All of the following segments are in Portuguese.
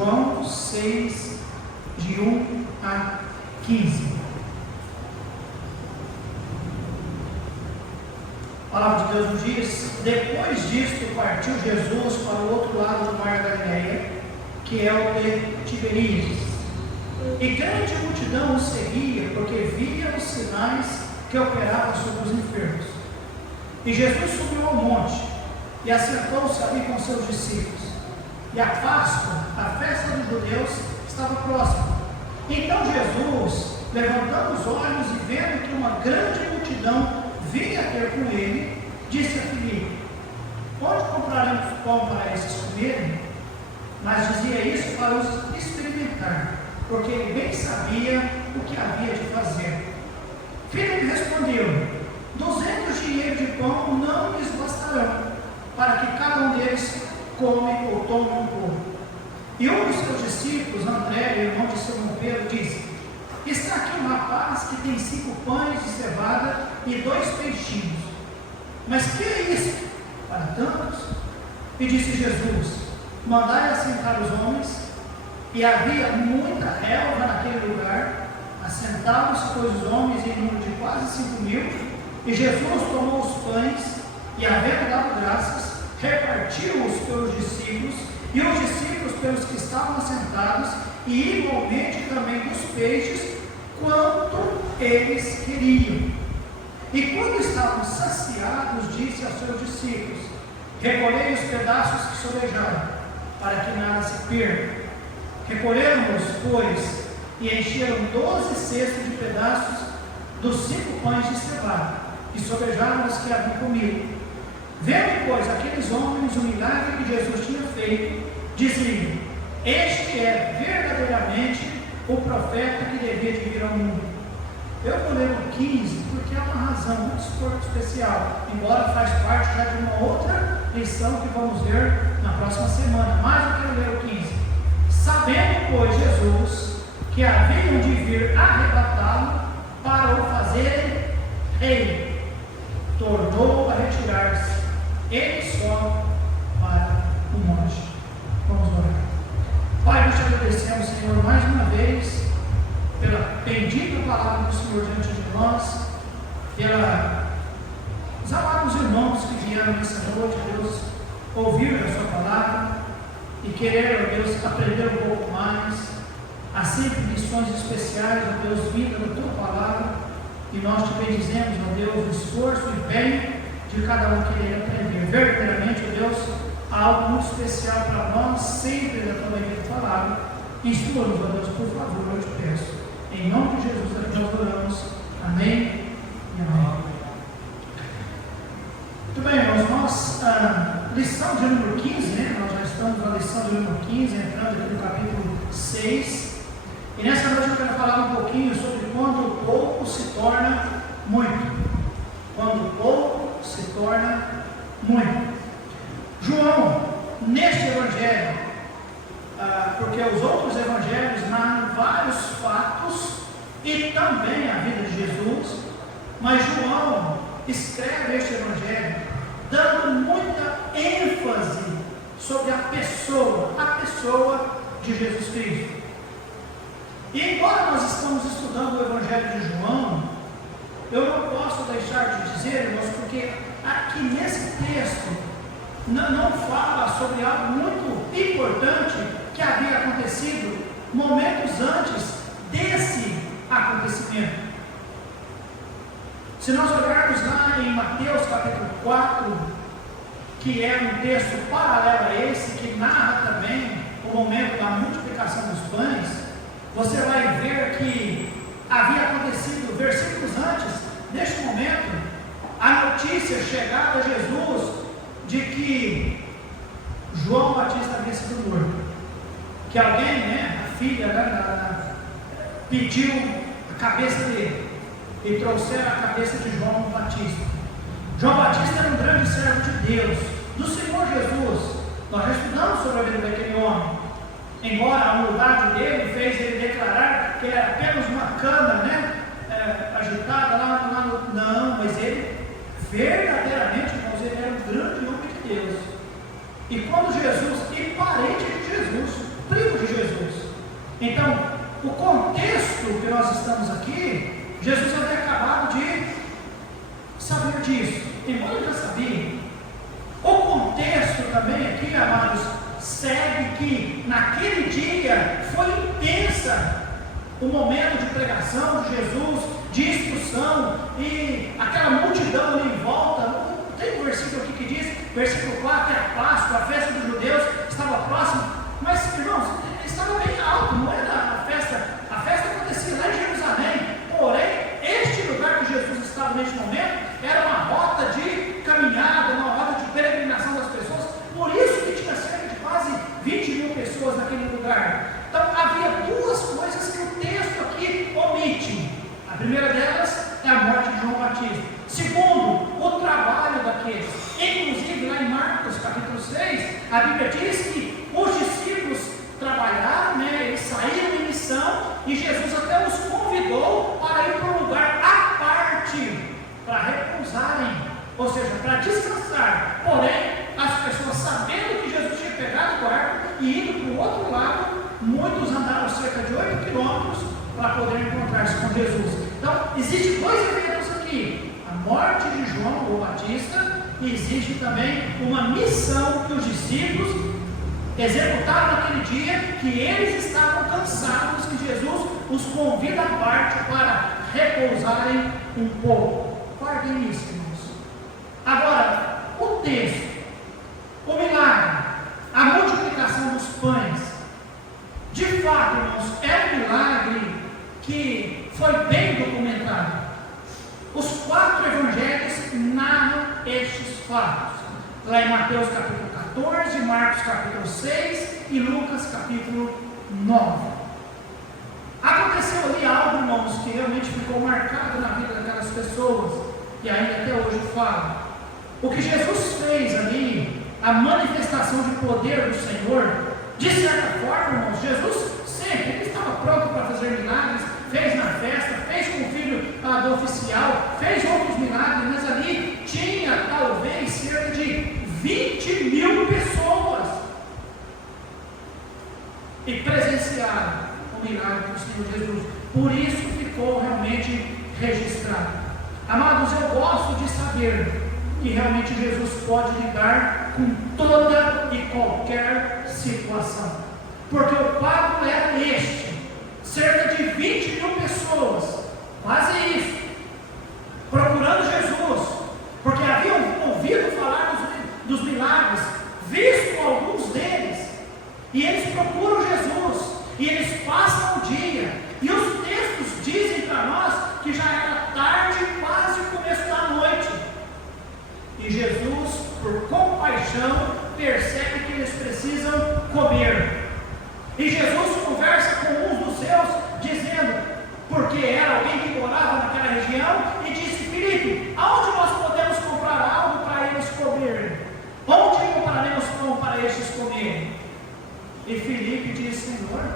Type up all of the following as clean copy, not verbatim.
João 6, de 1 a 15. A palavra de Deus nos diz: depois disto partiu Jesus para o outro lado do mar da Galileia, que é o de Tiberíades. E grande multidão o seguia, porque via os sinais que operavam sobre os enfermos. E Jesus subiu ao monte, e assentou-se ali com seus discípulos. E a Páscoa, a festa dos judeus, estava próxima. Então Jesus, levantando os olhos e vendo que uma grande multidão vinha ter com ele, disse a Filipe: onde compraremos pão para esses comerem? Mas dizia isso para os experimentar, porque ele bem sabia o que havia de fazer. Filipe respondeu: 200 dinheiros de pão não lhes bastarão, para que cada um deles come ou tome um pouco. E um dos seus discípulos, André, irmão de Simão Pedro, disse: está aqui um rapaz que tem 5 pães de cevada e 2 peixinhos. Mas que é isso para tantos? E disse Jesus: mandai assentar os homens. E havia muita relva naquele lugar. Assentaram-se, pois, os homens em número de quase 5.000. E Jesus tomou os pães e, havendo dado graças, repartiu-os pelos discípulos, e os discípulos pelos que estavam assentados, e igualmente também dos peixes, quanto eles queriam. E quando estavam saciados, disse aos seus discípulos: recolhei os pedaços que sobejaram, para que nada se perca. Recolheram-os, pois, e encheram 12 cestos de pedaços dos 5 pães de cevada, que sobejaram os que haviam comido. Vendo, pois, aqueles homens o milagre que Jesus tinha feito, diziam: este é verdadeiramente o profeta que devia de vir ao mundo. Eu vou ler o 15 porque é uma razão muito especial, embora faz parte já de uma outra lição que vamos ver na próxima semana, mas eu quero ler o 15. Sabendo, pois, Jesus que haviam de vir arrebatá-lo para o fazerem rei, tornou a retirar-se, ele só, para o monte. Vamos orar. Pai, nós te agradecemos, Senhor, mais uma vez, pela bendita palavra do Senhor diante de nós, pelos amados irmãos que vieram nessa noite, Deus, ouvir a sua palavra e querer, Deus, aprender um pouco mais. Há sempre lições especiais, ó Deus, vinda da tua palavra, e nós te bendizemos, ó Deus, o esforço e bem de cada um querer aprender. Verdadeiramente, ó Deus, há algo muito especial para nós, sempre da tua bendita palavra. Instrua-nos, ó Deus, por favor, eu te peço. Em nome de Jesus é que nós oramos. Amém e amém. Muito bem, irmãos, lição de número 15, né? Nós já estamos na lição de número 15, entrando aqui no capítulo 6. E nessa noite eu quero falar um pouquinho sobre quando pouco se torna muito. Quando pouco se torna muito. João, neste evangelho, porque os outros evangelhos narram vários fatos e também a vida de Jesus, mas João escreve este evangelho dando muita ênfase sobre a pessoa de Jesus Cristo. E embora nós estamos estudando o evangelho de João, eu não posso deixar de dizer, irmãos, porque aqui nesse texto não fala sobre algo muito importante que havia acontecido momentos antes desse acontecimento. Se nós olharmos lá em Mateus capítulo 4, que é um texto paralelo a esse, que narra também o momento da multiplicação dos pães, você vai ver que havia acontecido versículos antes, neste momento, a notícia chegada a Jesus de que João Batista havia sido morto. Que alguém, a filha, pediu a cabeça dele e trouxeram a cabeça de João Batista. João Batista era um grande servo de Deus, do Senhor Jesus. Nós já estudamos sobre a vida daquele homem. Embora a humildade dele fez ele declarar que ele era apenas uma cana, agitada lá no... Não, mas ele verdadeiramente, irmãos, ele era um grande homem de Deus. E quando Jesus, e parente de Jesus, primo de Então, o contexto que nós estamos aqui, Jesus havia acabado de saber disso, embora ele já sabia. O contexto também aqui, amados, segue que naquele dia foi intensa o momento de pregação de Jesus, de instrução, e aquela multidão ali em volta. Tem um versículo aqui que diz, versículo 4, que a Páscoa, a festa dos judeus, estava próxima, mas irmãos, estava bem alto, não era a festa acontecia lá em Jerusalém, porém, este lugar que Jesus estava neste momento, era uma rota de caminhada, uma rota de peregrinação das pessoas, por isso que tinha cerca de quase 20 mil pessoas naquele lugar. Então, havia duas coisas que o texto aqui omite. A primeira delas é a morte de João Batista. Segundo, o trabalho daqueles. Inclusive, lá em Marcos capítulo 6, a Bíblia diz que os discípulos trabalharam, né, eles saíram em missão, e Jesus até os convidou para ir para um lugar à parte, para repousarem, ou seja, para descansar. Porém, as pessoas, sabendo que Jesus tinha pegado o barco e ido para o outro lado, muitos andaram cerca de 8 quilômetros para poder encontrar-se com Jesus. Então, existem dois eventos aqui: a morte de João o Batista, e existe também uma missão que os discípulos executaram naquele dia, que eles estavam cansados, que Jesus os convida à parte para repousarem um pouco. Guardem isso, irmãos. Agora, o texto, o milagre, a multiplicação dos pães, de fato, irmãos, é um milagre que foi bem documentado. Os 4 evangelhos narram estes fatos. Lá em Mateus capítulo 14, Marcos capítulo 6 e Lucas capítulo 9. Aconteceu ali algo, irmãos, que realmente ficou marcado na vida daquelas pessoas, e ainda até hoje fala. O que Jesus fez ali, a manifestação de poder do Senhor, de certa forma, irmãos, Jesus sempre, ele estava pronto para fazer milagres, fez na festa, fez com o filho do oficial, fez outros milagres, mas ali tinha talvez cerca de 20 mil pessoas e presenciaram o milagre do Senhor Jesus. Por isso ficou realmente registrado. Amados, eu gosto de saber que realmente Jesus pode lidar com toda e qualquer situação, porque o quadro era este: cerca de 20 mil pessoas, quase isso, procurando Jesus, porque haviam ouvido falar dos milagres, visto alguns deles, e eles procuram Jesus, e eles passam o dia, e os textos dizem para nós que já era tarde, quase o começo da noite, e Jesus, por compaixão, percebe que eles precisam comer, e Jesus conversa com um dos seus, dizendo, porque era alguém que morava naquela região, e disse: Filipe, aonde nós podemos comprar algo para eles comerem? Onde compraremos pão para estes comerem? E Filipe disse: Senhor,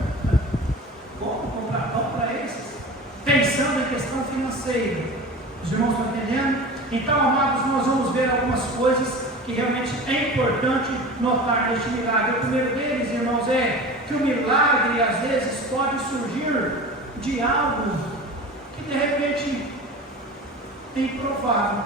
como comprar pão para esses? Pensando em questão financeira. Os irmãos estão entendendo? Então, amados, nós vamos ver algumas coisas que realmente é importante notar neste milagre. O primeiro deles, irmãos, é que o milagre às vezes pode surgir de algo que de repente é improvável.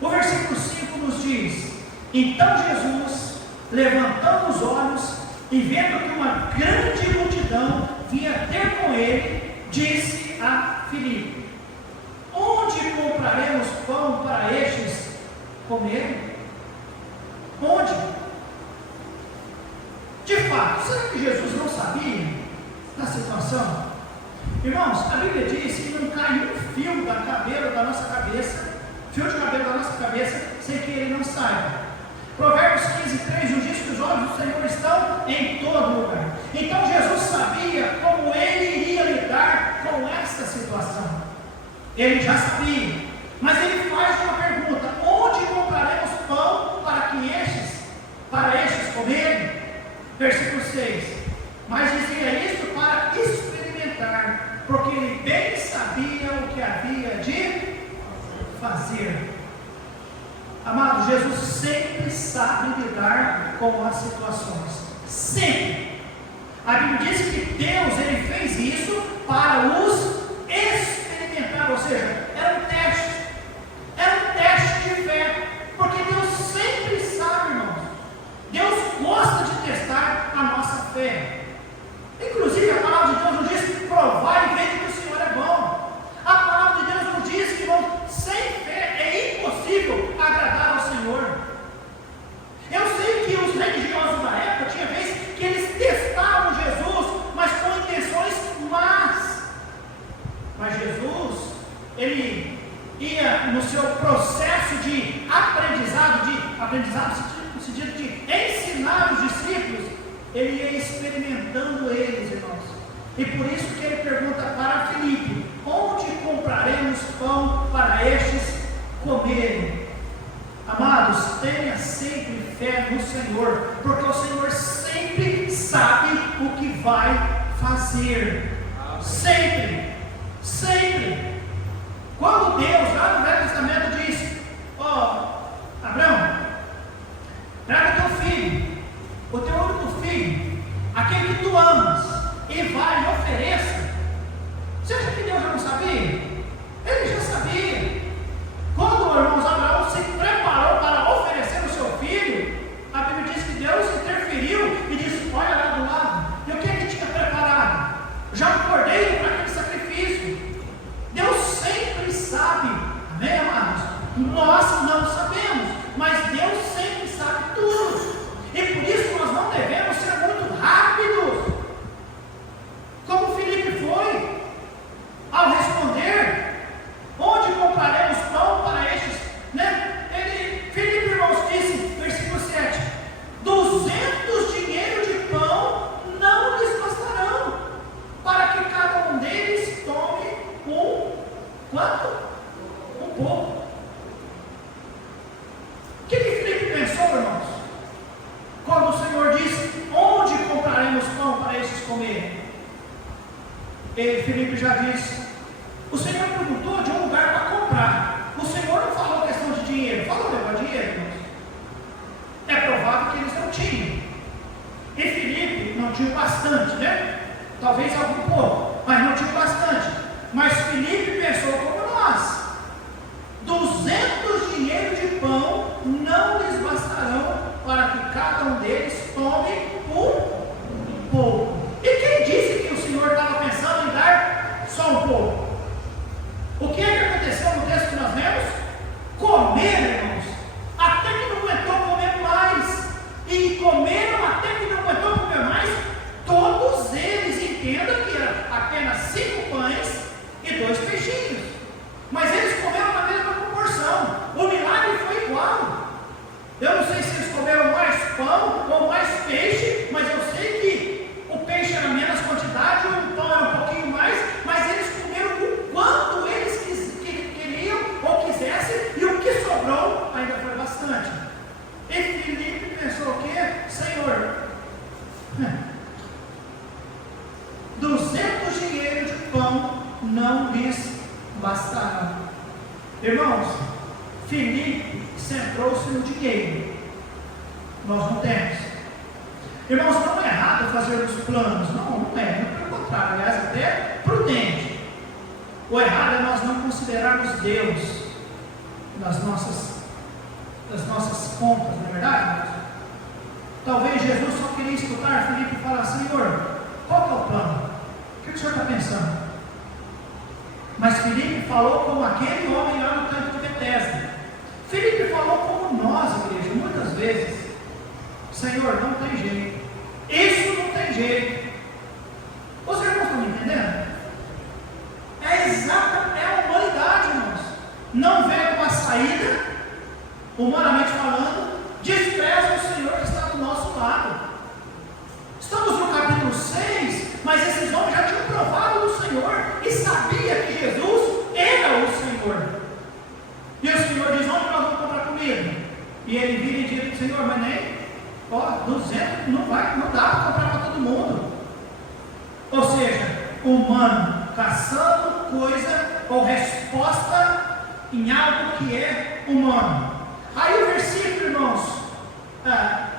O versículo 5 nos diz: então Jesus, levantando os olhos e vendo que uma grande multidão vinha ter com ele, disse a Filipe: onde compraremos pão para estes comerem? Onde? De fato, será que Jesus não sabia da situação? Irmãos, a Bíblia diz que não cai um fio da cabelo da nossa cabeça, fio de cabelo da nossa cabeça, sem que ele não saiba. Provérbios 15:3 nos diz que os olhos do Senhor estão em todo lugar. Então Jesus sabia como ele iria lidar com esta situação. Ele já sabia, mas ele faz uma pergunta: onde compraremos pão para estes comerem? Versículo 6: mas dizia isto para experimentar, porque ele bem sabia o que havia de fazer. Amado, Jesus sempre sabe lidar com as situações, sempre. A Bíblia diz que Deus, Ele fez isso para os experimentar, ou seja, era um teste de fé, porque Deus sempre sabe, irmãos, Deus gosta de testar a nossa fé. Inclusive a palavra de Deus nos diz: provai e vede que o Senhor é bom. A palavra de Deus nos diz que, irmão, sem fé é impossível agradar ao Senhor. Eu sei que os religiosos da época tinha vezes que eles testavam Jesus, mas com intenções más. Mas Jesus, Ele ia no seu processo de aprendizado no sentido de ensinar os discípulos, Ele ia experimentando eles, irmãos. E por isso que Ele pergunta para Filipe: onde compraremos pão para estes comerem? Amados, tenha sempre fé no Senhor, porque o Senhor sempre sabe o que vai fazer. Sempre. Quando Deus, lá no Velho Testamento, diz: Abraão, traga teu filho, o teu único filho, aquele que tu amas, e vai e ofereça. Você acha que Deus já não sabia? Ele já sabia. Quando, irmãos, Abraão se preparou para oferecer o seu filho, a Bíblia diz que Deus interferiu e disse: olha lá do lado, e o que ele tinha preparado? Já um cordeiro para aquele sacrifício. Deus sempre sabe, amém, amados? Nós não sabemos, mas Deus sempre sabe tudo. E por isso nós não devemos ser muito rápidos, como Filipe foi, ao responder: onde compraremos pão para estes? Filipe, irmãos, disse, versículo 7, 200 dinheiros de pão não lhes bastarão, para que cada um deles tome quanto? Um pouco. O que Filipe pensou, irmãos? Quando o Senhor disse: onde compraremos pão para estes comerem? Filipe já disse: o Senhor perguntou de um lugar para comprar. O Senhor não falou questão de dinheiro. Falou negócio de dinheiro, irmãos? É provável que eles não tinham. E Filipe não tinha bastante, né? Talvez algum pouco, mas não tinha bastante. Mas Filipe pensou como nós: 200 dinheiros de pão não lhes bastarão para que cada um deles tome um pouco. E quem disse que o Senhor estava pensando em dar só um pouco? O que é que aconteceu no texto que nós lemos? Comer, irmãos, até que não aguentou comer mais. E comeram até que não aguentou comer mais. Todos eles, entendam que era apenas 5 pães e 2 peixinhos. Mas eles comeram na mesma proporção. O milagre foi igual. Eu não sei se eles comeram mais pão ou mais peixe, mas eu sei que o peixe era menos quantidade, o pão era um pouquinho mais, mas eles comeram o quanto eles queriam ou quisessem, e o que sobrou ainda foi bastante. E Filipe pensou o quê? Senhor, 200 dinheiros de pão não lhes bastarão. Irmãos, Filipe centrou-se no dinheiro. Nós não temos. Irmãos, não é errado fazermos planos. Não é. Pelo contrário, aliás, até prudente. O errado é nós não considerarmos Deus nas nossas contas, não é verdade, irmãos? Talvez Jesus só queria escutar Filipe falar: Senhor, qual é o plano? O que o Senhor está pensando? Mas Filipe falou como aquele homem lá no tanque de Betesda. Filipe falou como nós, igreja, muitas vezes: Senhor, não tem jeito, isso não tem jeito. Os irmãos estão me entendendo? É a humanidade, irmãos. Não vê uma saída, humanamente falando, despreza o Senhor que está do nosso lado. Estamos no capítulo 6, mas esses homens já tinham provado do Senhor e sabia que Jesus era o Senhor. E o Senhor diz: onde nós vamos comprar comida? E ele vira e diz: Senhor, mas nem 200 não dá para comprar para todo mundo. Ou seja, humano caçando coisa ou resposta em algo que é humano. Aí o versículo, irmãos,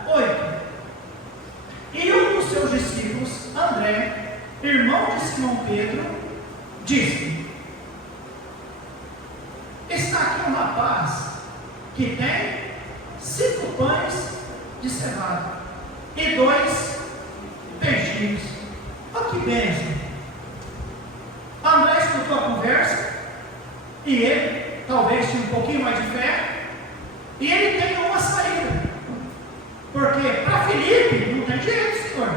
8: e um dos seus discípulos, André, irmão de Simão Pedro, disse: está aqui um rapaz que tem 5 pães de cevada e 2 peixinhos. Olha que bênção! André escutou a conversa e ele talvez tinha um pouquinho mais de fé, e ele tem uma saída, porque para Filipe não tem jeito, Senhor.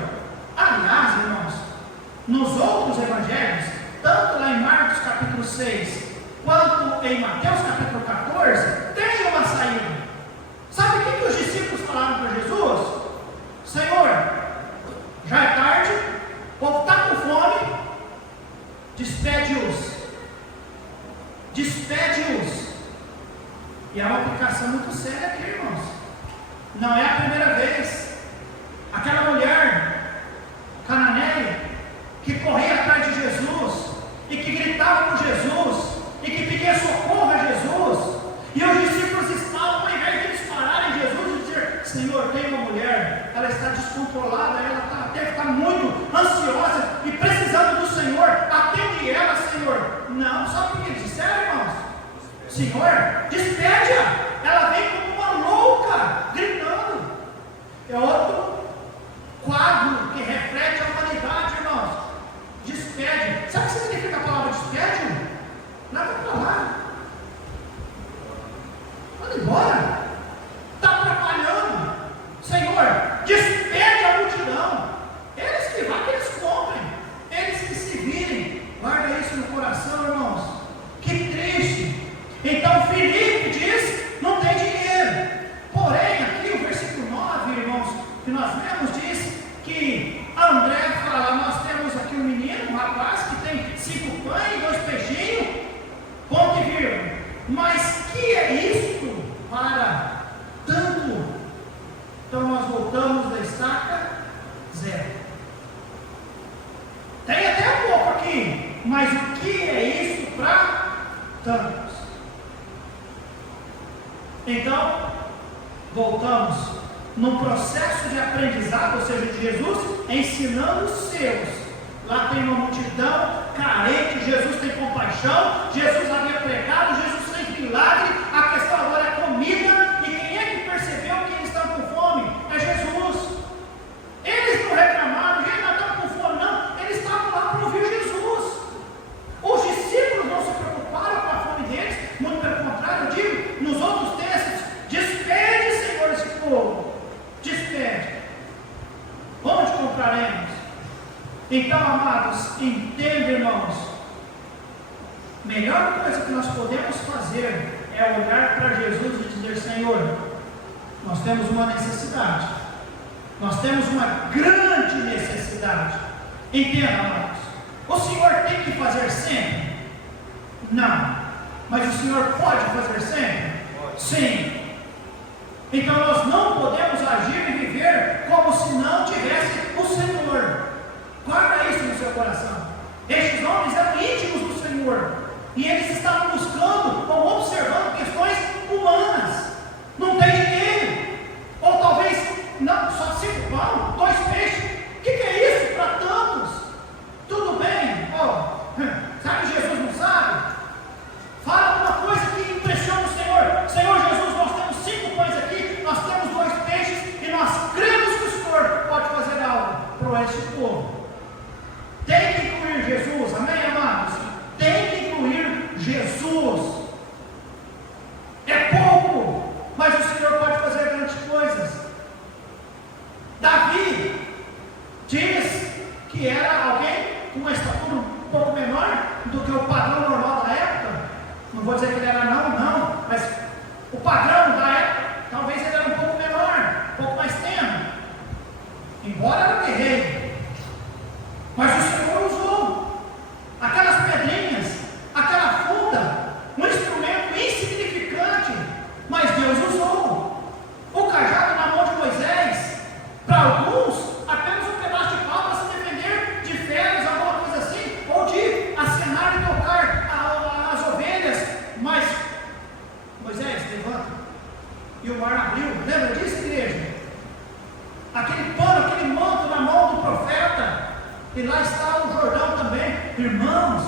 Aliás, irmãos, nos outros evangelhos, tanto lá em Marcos capítulo 6 quanto em Mateus capítulo 14, tem uma saída. Sabe o que os discípulos falaram para Jesus? Senhor, já é tarde, o povo está com fome, despede-os. E há uma aplicação muito séria aqui, irmãos. Não é a primeira vez. Aquela mulher cananeia que corria atrás de Jesus e que gritava por Jesus e que pedia socorro a Jesus, e os discípulos estavam, ao invés de eles pararem Jesus e dizer: Senhor, tem uma mulher, ela está descontrolada, ela deve estar muito ansiosa e precisando do Senhor, atende ela, Senhor. Não, sabe o que eles disseram, irmãos? Senhor, despede-a, ela vem como uma louca, gritando. É outro quadro que reflete a humanidade, irmãos. Despede. Sabe o que significa a palavra despede? Nada para lá. Manda embora. Está atrapalhando. Senhor, despede a multidão. Eles que vão, eles comprem. Eles que se virem. Guarda isso no coração, irmãos. Que triste. Então Filipe diz: não tem dinheiro. Porém, aqui o versículo 9, irmãos, que nós lemos, diz que André fala: nós temos aqui um menino, um rapaz que tem 5 pães e 2 peixinhos, ponto e vírgula. Mas que é isto para tanto? Então nós voltamos da estaca zero. Tem até um pouco aqui, mas o que é isso para tantos? Então, voltamos no processo de aprendizado, ou seja, de Jesus ensinando os seus. Lá tem uma multidão carente, Jesus tem compaixão, Jesus havia pregado, Jesus fez milagre, a questão agora é comida, e quem é que percebeu que eles estão com fome? É Jesus. Eles não reclamaram: gente, nós estamos com fome, não, eles estavam lá para ouvir Jesus. Os discípulos não se preocuparam com a fome deles, muito pelo contrário, eu digo, nos outros textos: despede, Senhor, esse povo, despede. Onde compraremos? Então, amados, entenda, irmãos, melhor coisa que nós podemos fazer é olhar para Jesus e dizer: Senhor, nós temos uma necessidade, nós temos uma grande necessidade. Entenda, amados, o Senhor tem que fazer sempre? Não. Mas o Senhor pode fazer sempre? Sim. Então nós não podemos agir e viver como se não tivesse o Senhor. Guarda isso no seu coração. Estes homens eram íntimos do Senhor, e eles estavam buscando ou observando questões humanas. Não tem dinheiro, ou talvez não, só 5 pães, 2 peixes. O que é isso para tantos? Tudo bem, sabe que Jesus não sabe? Fala uma coisa que impressiona o Senhor. Senhor Jesus, nós temos 5 pães aqui, nós temos 2 peixes, e nós cremos que o Senhor pode fazer algo para esse povo. Tem que incluir Jesus, amém, amados? Tem que incluir Jesus. É pouco, mas o Senhor pode fazer grandes coisas. Davi diz que era alguém com uma estatura um pouco menor do que o padrão normal da época. Não vou dizer que ele era não, mas o padrão da época, talvez ele era um pouco menor, um pouco mais tenro, embora era um guerreiro. Mas o Senhor usou aquelas pedrinhas, aquela funda, um instrumento insignificante, mas Deus usou. O cajado na mão de Moisés, para alguns, apenas um pedaço de pau para se defender de feras, alguma coisa assim, ou de acenar e tocar as ovelhas. Mas Moisés, levanta, e o mar abriu. Lembra disso, igreja? Aquele pano, aquele manto na mão do E lá está o Jordão também. Irmãos,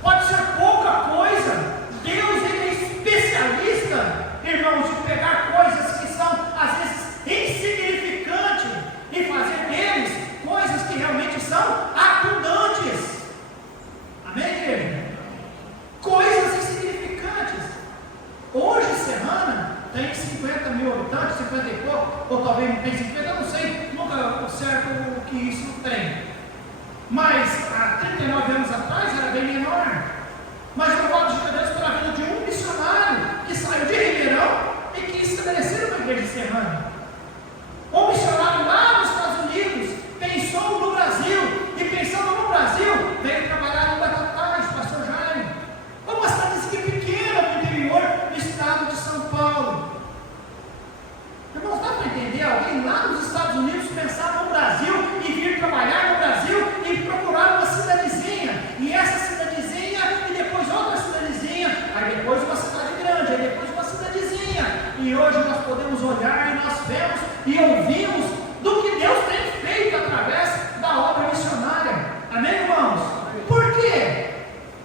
pode ser pouca coisa. Deus, Ele é especialista, irmãos, de pegar coisas que são às vezes insignificantes e fazer deles coisas que realmente são abundantes. Amém, igreja? Coisas insignificantes. Hoje, Serrana tem 50 mil habitantes, 50 e pouco, ou talvez não tem 50, eu não sei, nunca certo o que isso tem. Mas há 39 anos atrás era bem menor. Mas eu falo de Deus pela vida de um missionário que saiu de Ribeirão e quis estabelecer uma igreja serrana. Um missionário lá nos Estados Unidos pensou no Brasil, e pensando no Brasil, veio trabalhar no Batatais, pastor Jaime. Uma cidadezinha pequena no interior do estado de São Paulo. Irmãos, dá para entender alguém lá nos Estados Unidos pensar no Brasil e vir trabalhar no Brasil e procurar uma cidadezinha, e essa cidadezinha, e depois outra cidadezinha, aí depois uma cidade grande, aí depois uma cidadezinha, e hoje nós podemos olhar e nós vemos e ouvimos do que Deus tem feito através da obra missionária. Amém, irmãos? Por quê?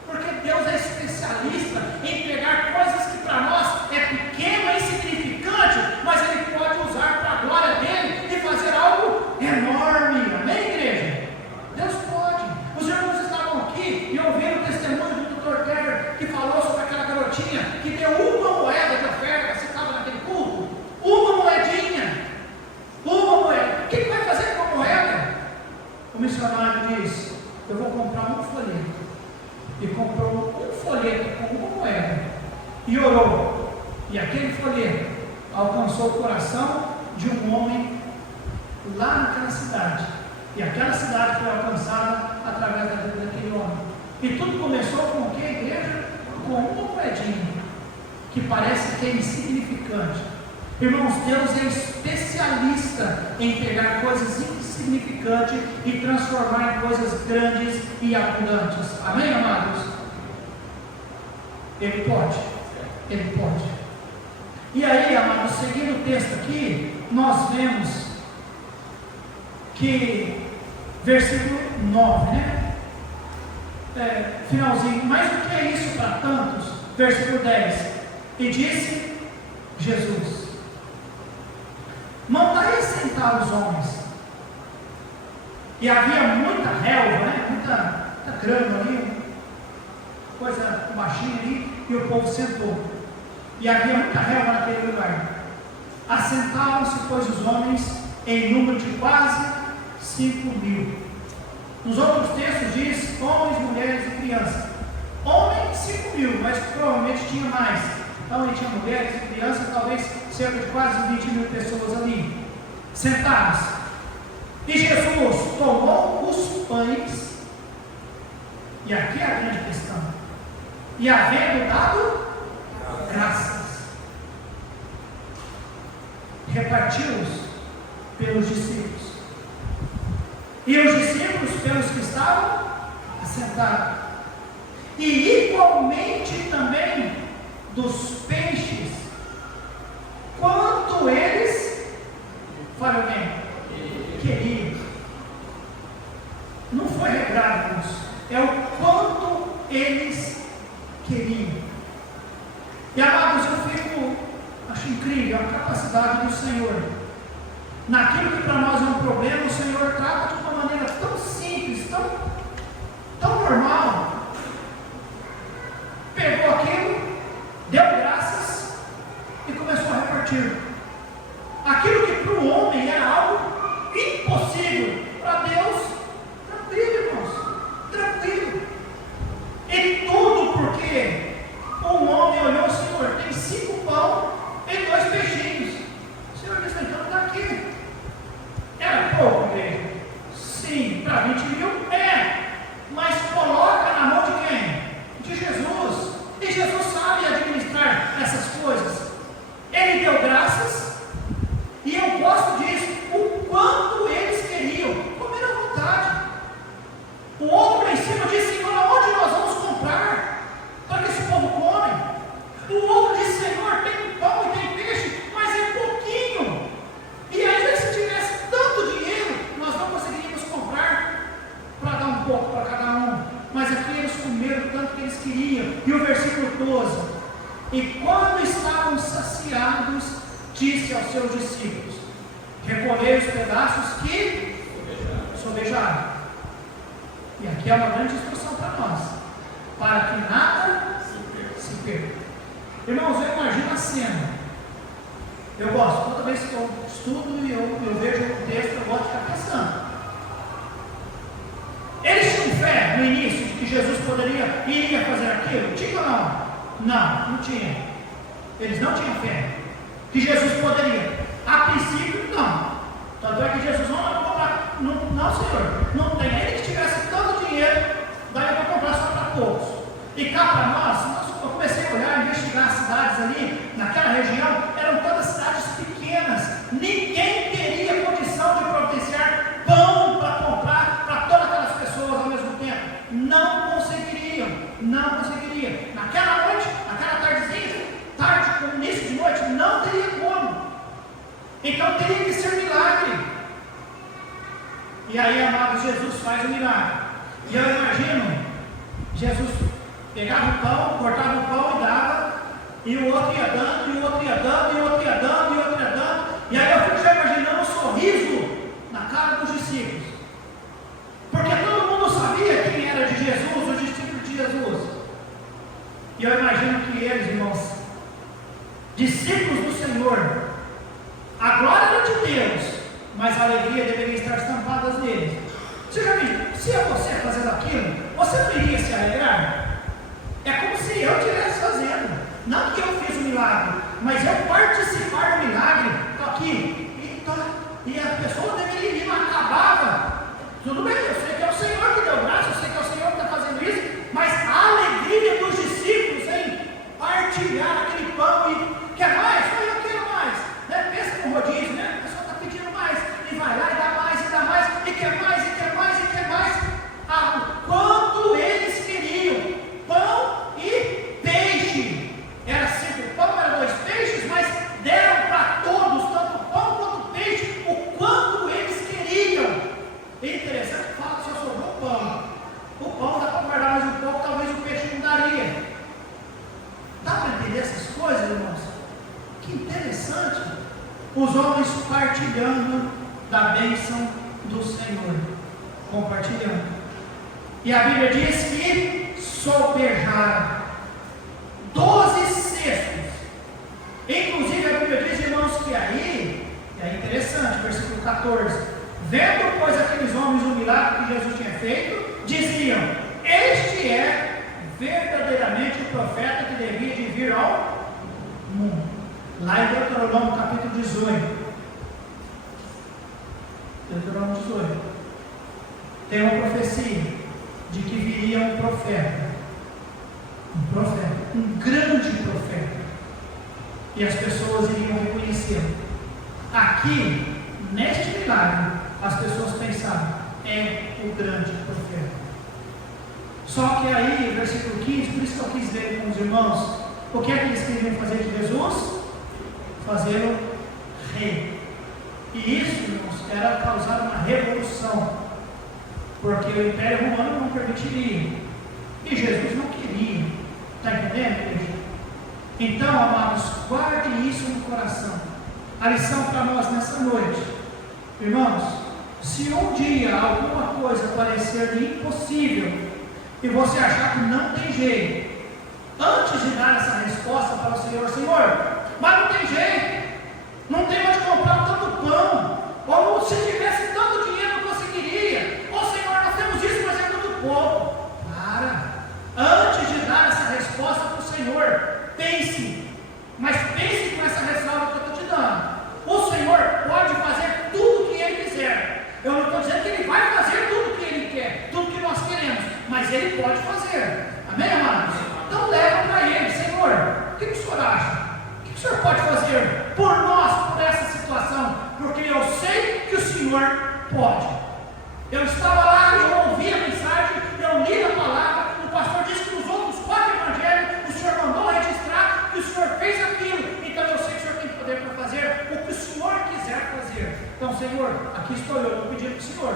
Porque Deus é especialista em pegar coisas que para nós é pequeno, é insignificante, mas Ele pode usar para a glória dEle e fazer algo enorme. Amém, igreja? Deus pode. Os irmãos estavam aqui e ouviram o testemunho do Dr. Terry, que falou sobre aquela garotinha que deu uma moeda de oferta. Você estava naquele culto? Uma moedinha. Uma moeda. O que vai fazer com a moeda? O missionário disse: eu vou comprar um folheto. E comprou um folheto com uma moeda e orou, e aquele folheto alcançou o coração de um homem lá naquela cidade, e aquela cidade foi alcançada através da vida daquele homem. E tudo começou com o que, igreja? Com uma moedinha que parece que é insignificante. Irmãos, Deus é especialista em pegar coisas insignificantes e transformar em coisas grandes e abundantes. Amém, amados? Ele pode. Ele pode. E aí, amados, seguindo o texto aqui, nós vemos que, versículo 9, né? Finalzinho, mais do que é isso para tantos, versículo 10, e disse Jesus: mandai sentar os homens. E havia muita relva, né? muita grama ali, coisa baixinha ali, e o povo sentou. E havia muita relva naquele lugar. Assentaram-se, pois, os homens em número de quase 5.000. Nos outros textos diz homens, mulheres e crianças. Homens 5.000, mas provavelmente tinha mais. Então ele tinha mulheres e crianças, talvez cerca de quase 20.000 pessoas ali, sentadas. E Jesus tomou os pães, e aqui é a grande questão, e havendo dado graças, repartiu-os pelos discípulos, e os discípulos pelos que estavam assentados, e igualmente também dos peixes, quanto eles, fala bem, queriam. Não foi regrado isso, é o quanto eles queriam. E amados, eu acho incrível a capacidade do Senhor. Naquilo que para nós é um problema, o Senhor trata de uma maneira tão simples, tão normal. Pegou aquilo, deu graças e começou a repartir. Aquilo que para o homem era algo impossível, para Deus, tranquilo, irmãos, tranquilo. E tudo porque um homem olhou: Senhor, tem 5 pão e 2 peixinhos. O Senhor disse: então está aqui. Era pouco, igreja? Sim. Para 20.000? Mas coloca na mão de quem? De Jesus. E Jesus sabe administrar essas coisas. Ele deu graças, e eu gosto disso, o quanto eles queriam, comer à vontade. O outro lá em cima disse: Senhor, aonde nós vamos comprar para que esse povo come? O outro disse: Senhor, tem pão e tem peixe, mas é pouquinho. E ainda se tivesse tanto dinheiro, nós não conseguiríamos comprar. pouco para cada um. Mas aqui eles comeram tanto que eles queriam. E o versículo 12: e quando estavam saciados, disse aos seus discípulos: recolhei os pedaços que sobejaram. E aqui é uma grande instrução para nós, para que nada se perca. Irmãos, eu imagino a cena. Eu gosto, toda vez que eu estudo e eu vejo o texto, eu gosto de ficar pensando. Eles tinham fé no início de que Jesus iria fazer aquilo? Tinha ou não? Não tinha. Eles não tinham fé que Jesus poderia. A princípio, não. Tanto é que Jesus não comprar. Não, Senhor, não tem. Ele que tivesse tanto dinheiro, daria para comprar só para poucos. E cá para nós, eu comecei a olhar, investigar as cidades ali, naquela região, eram todas cidades pequenas. Ninguém teria condição de providenciar pão para comprar para todas aquelas pessoas ao mesmo tempo. Não conseguiriam. Naquela noite, naquela tarde, com início de noite, não teria como. Então teria que ser milagre. E aí, amado, Jesus faz o milagre. E eu imagino, Jesus pegava o pão, cortava o pão e dava, e o outro ia dando, e o outro ia dando, e o outro ia dando, e o outro ia dando. E aí eu fico já imaginando um sorriso na cara dos discípulos. Porque todo mundo sabia quem era de Jesus, os discípulos de Jesus. E eu imagino que eles, irmãos, discípulos do Senhor, a glória era de Deus, mas a alegria deveria estar estampada neles. Você já viu? Se é você fazendo aquilo, você não iria se alegrar? É como se eu estivesse fazendo. Não que eu fiz o milagre, mas eu participar do milagre. Estou aqui. E a pessoa deveria ir, não acabava. Tudo bem, eu sei que é o Senhor que deu graça, eu sei que é o Senhor que está fazendo isso, mas a alegria dos discípulos em partilhar aquele pão e quer mais? Eu quero mais. Né? Pensa no rodízio, né? A pessoa está pedindo mais, e vai lá e dá mais, e dá mais, e quer mais, e quer mais, e quer mais. Quanto eles queriam pão e peixe. Era sempre o pão, era 2 peixes, mas deram para todos, tanto pão quanto peixe, o quanto eles queriam. É interessante que fala que só sobrou pão. O pão dá para guardar mais um pouco, talvez o peixe não daria. Dá para entender essas coisas, irmãos? Que interessante. Os homens partilhando da bênção do Senhor. Compartilhando. E a Bíblia diz que sobejaram 12 cestos. Inclusive a Bíblia diz, irmãos, que aí, é interessante, versículo 14: vendo, pois, aqueles homens o milagre que Jesus tinha feito, diziam: este é verdadeiramente o profeta que devia de vir ao mundo. Lá em Deuteronômio capítulo 18. Deuteronômio 18. Tem uma profecia de que viria um profeta, um grande profeta, e as pessoas iriam reconhecê-lo. Aqui, neste milagre, as pessoas pensaram: é o grande profeta. Só que aí, versículo 15, por isso que eu quis ler com os irmãos, o que é que eles queriam fazer de Jesus? Fazê-lo rei. E isso, irmãos, era causar uma revolução, porque o Império Romano não permitiria, e Jesus não queria. Está entendendo, igreja? Então, amados, guarde isso no coração. A lição para nós nessa noite, irmãos: se um dia alguma coisa parecer impossível e você achar que não tem jeito, antes de dar essa resposta para o Senhor: Senhor, mas não tem jeito, não tem onde comprar tanto pão, ou se tivesse tanto dinheiro não conseguiria, ou Senhor, nós temos isso, mas é tudo pouco. Antes de dar essa resposta para o Senhor, pense, mas pense com essa ressalva que eu estou te dando: o Senhor pode fazer tudo o que Ele quiser. Eu não estou dizendo que Ele vai fazer tudo o que Ele quer, tudo o que nós queremos, mas Ele pode fazer. Amém, amados? Então leva para Ele: Senhor, o que o Senhor acha? O que o Senhor pode fazer por nós, por essa situação? Porque eu sei que o Senhor pode. Eu estava lá, eu ouvi a mensagem, eu li a palavra, o pastor disse que nos outros 4 evangelhos o Senhor mandou registrar que o Senhor fez aquilo. Então eu sei que o Senhor tem poder para fazer o que o Senhor quiser fazer. Então, Senhor, aqui estou eu pedindo para o Senhor.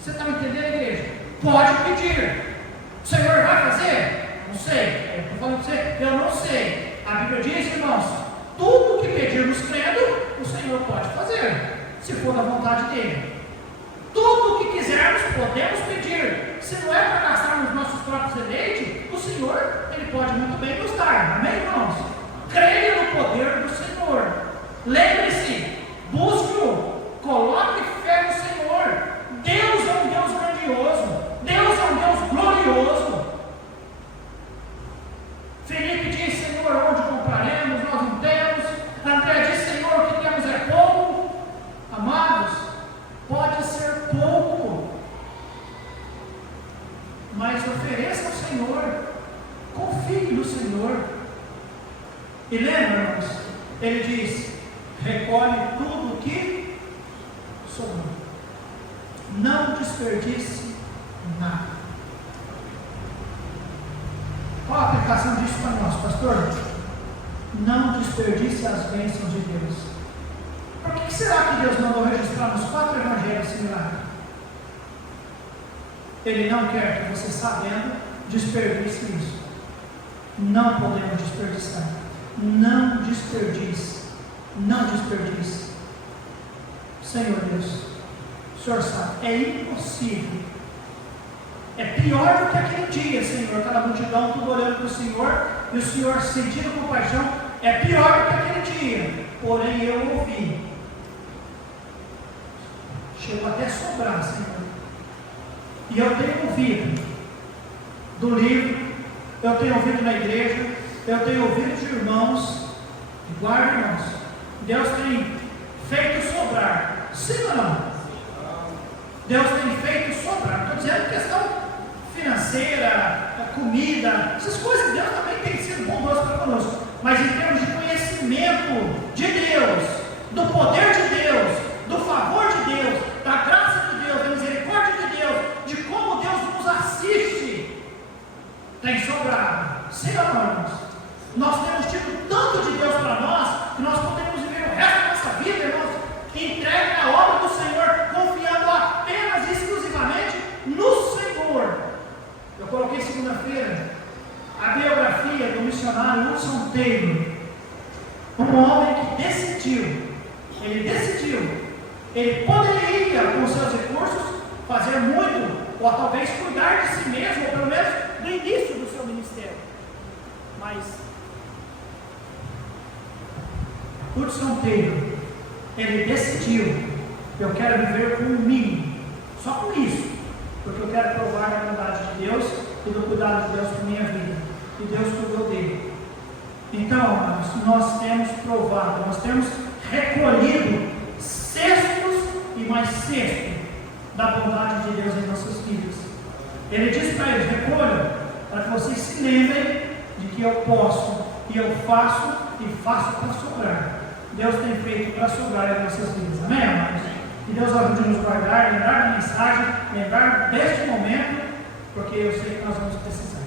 Você está me entendendo, igreja? Pode pedir. O Senhor vai fazer? Não sei. Eu estou falando para você, eu não sei. A Bíblia diz, irmãos, tudo que pedirmos crendo, o Senhor pode fazer, se for da vontade dEle. Tudo o que quisermos, podemos pedir. Se não é para gastarmos nossos próprios deleites, o Senhor, Ele pode muito bem nos dar. Amém, irmãos? Creia no poder do Senhor. Lembre-se, busque-o, coloque fé no Senhor. Deus é um Deus grandioso. Deus é um Deus glorioso. Felipe diz, Senhor, onde compraremos? Nós não temos. André diz, Senhor, o que temos é pouco. Amados, pode ser pouco, mas ofereça ao Senhor, confie no Senhor. E lembra, irmãos, Ele diz, recolhe tudo o que sobrou, não desperdice nada. Qual a aplicação disso para nós, pastor? Não desperdice as bênçãos de Deus. Por que será que Deus mandou registrar nos 4 evangelhos similares? Ele não quer que você, sabendo, desperdice isso. Não podemos desperdiçar. Não desperdice. Não desperdice. Senhor Deus, o Senhor sabe, é impossível. É pior do que aquele dia, Senhor, aquela multidão tudo olhando para o Senhor, e o Senhor sentindo compaixão. É pior do que aquele dia. Porém eu ouvi. Chegou até a sobrar, Senhor. E eu tenho ouvido do livro, eu tenho ouvido na igreja, eu tenho ouvido de irmãos, guarda, irmãos, Deus tem feito sobrar. Sim ou não? Deus tem feito sobrar. Estou dizendo questão financeira, comida, essas coisas. Deus também tem sido bondoso para conosco. Mas em termos de conhecimento de Deus, do poder de Deus, do favor de Deus, da graça de Deus, da misericórdia de Deus, de como Deus nos assiste, tem sobrado. Sim ou não, irmãos? Nós temos tido tanto de Deus para nós, que nós podemos viver o resto da nossa vida, irmãos, entregue na obra do Senhor, confiando apenas e exclusivamente no Senhor. Eu coloquei segunda-feira a biografia do missionário Hudson Taylor, um homem que decidiu, ele poderia, com seus recursos, fazer muito, ou talvez cuidar de si mesmo, ou pelo menos do início do seu ministério. Mas Hudson Taylor, ele decidiu, eu quero viver com o mínimo, só com isso, porque eu quero provar a bondade de Deus e do cuidado de Deus com a minha vida, e Deus cuidou dele. Então, nós temos provado, nós temos recolhido cestos e mais cestos da bondade de Deus em nossas vidas. Ele diz para eles, recolham, para que vocês se lembrem de que eu posso, e eu faço, e faço para sobrar. Deus tem feito para sobrar em nossas vidas, amém, amados? Que Deus ajude a nos guardar, lembrar da mensagem, lembrar deste momento, porque eu sei que nós vamos precisar.